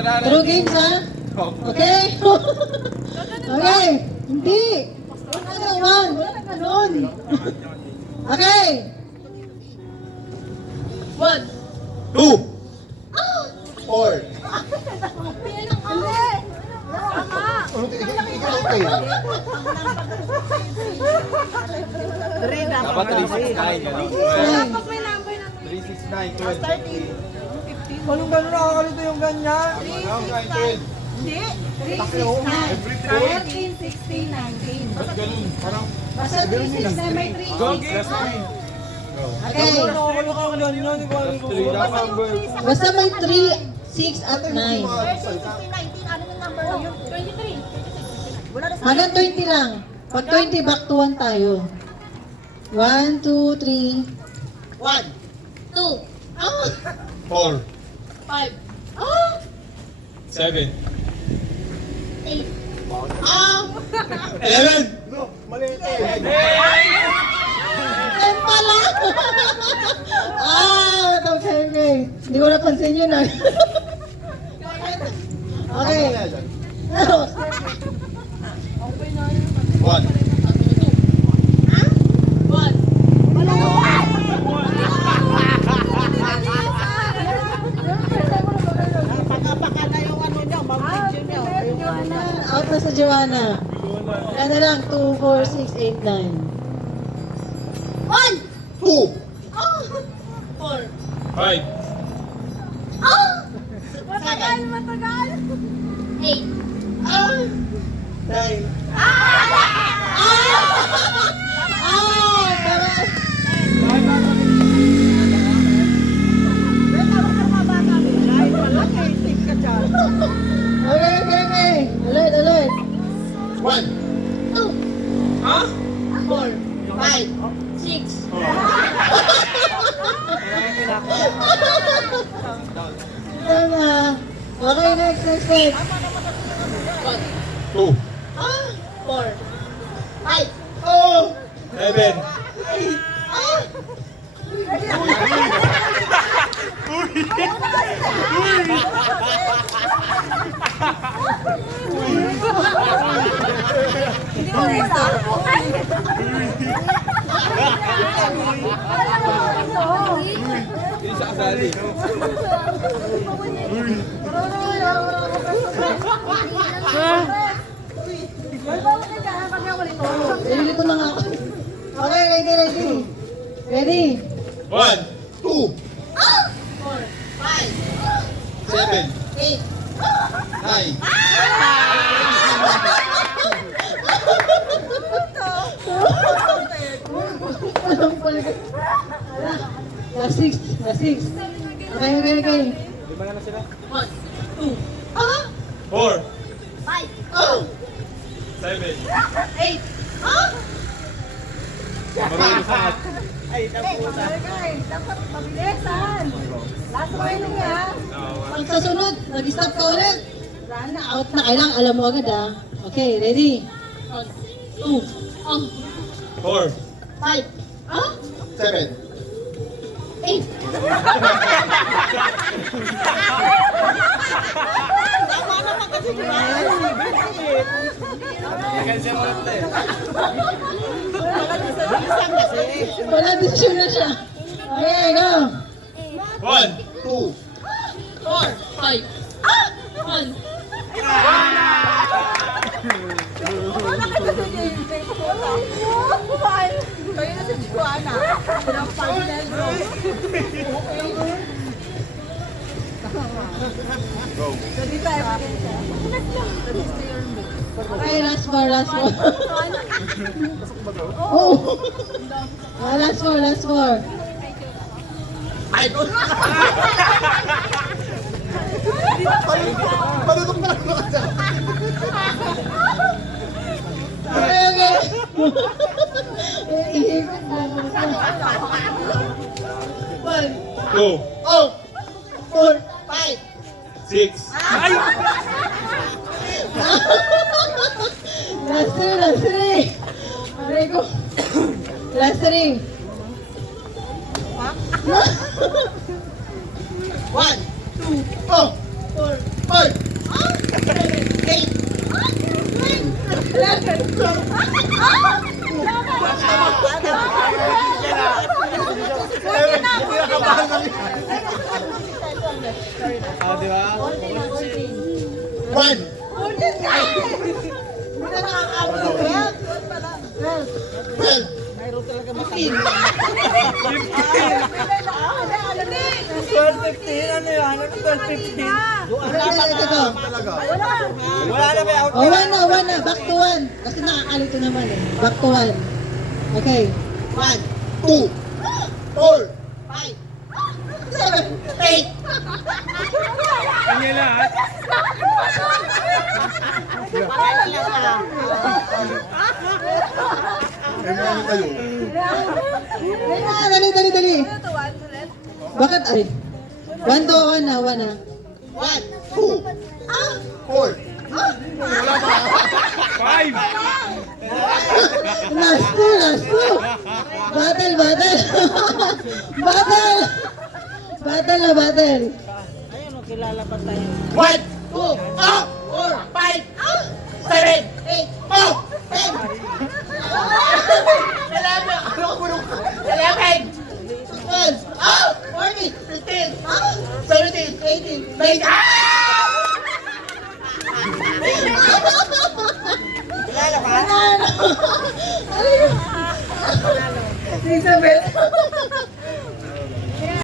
True games, ha? Okay? Okay. Hindi. Wala naman. Wala na ganun. Okay. 1, 2, 4. Dapat 369. Ano? 369, 12. Anong gano'n nakakalito yung ganyan? Hindi. 3, 6, 9, 13, 16, 19. Basta 3, 6 na may 3. Okay. Nakakalo ka ganyan, hindi ko alam kung Basta may 3, 6 at 9. 13, 16, 19, ano yung number lang? 23. Wala na sa Hanggang 20 lang. Pag 20, back to 1 tayo. 1, 2, 3. 1, 2, 4, 5, 7, 8, 11. Ten pala! Okay. Hindi ko napansin yun, ah. Okay. 1, 1. Out na sa Joanna. Kaya na lang, 2, 4, 6, 8, 9. 2, 4. 5, Matagal, matagal. 8. 9. Okay. Alert. 1. 2. 4. 5. 6. Ito na. Okay, next. 2, 4. 5. 7. Hindi siya kasali. Nilili ko na nga ako. Okay, ready. 1, 2, 4. 5. 7, 8. 9. Alam ko lang. Last 6. Okay. 1, 2, 4, 5, 7. 8. Marunong sa Dapat mabilisan. Last warning ha. Pag sa sunod, nag-stop ka ulit. Sana out na. Kailangan alam mo agad, ah. Okay, ready? 1, 2, 4, 5. 7. 8. Wala desisyon na siya. Okay, go. 1, 2, 4, 5. 1. Kayo na si Juana. Pinapagdal mo. Jadi tayo. Okay, last four. Oh. Last four. Okay. Iikot mo. 1, 2, 4, 5. 6. Last three. Aray ko. Last three. 1, 2, 4, 5. 1. Mayroon talaga makakita. 12-15, ano yan? Ano 12-15? Ito. Wala na may out. Oh, 1 na. Back to 1. Kasi nakakalito naman eh. Back to 1. Okay. 1, 2. 4. 5, 7, 8. Kanya lahat. May mga kayo. Dali. Bakit ay? 1 to 1 na. 1 na. 1, 2. 4. Five! Last two. Battle. Battle. Ayun, kilala pa tayo. 1. 2, 4, 5, 7, 8, 11, 12, 14, 15, 17, 18, 19. Kilala ka? Ano yun? Elizabeth.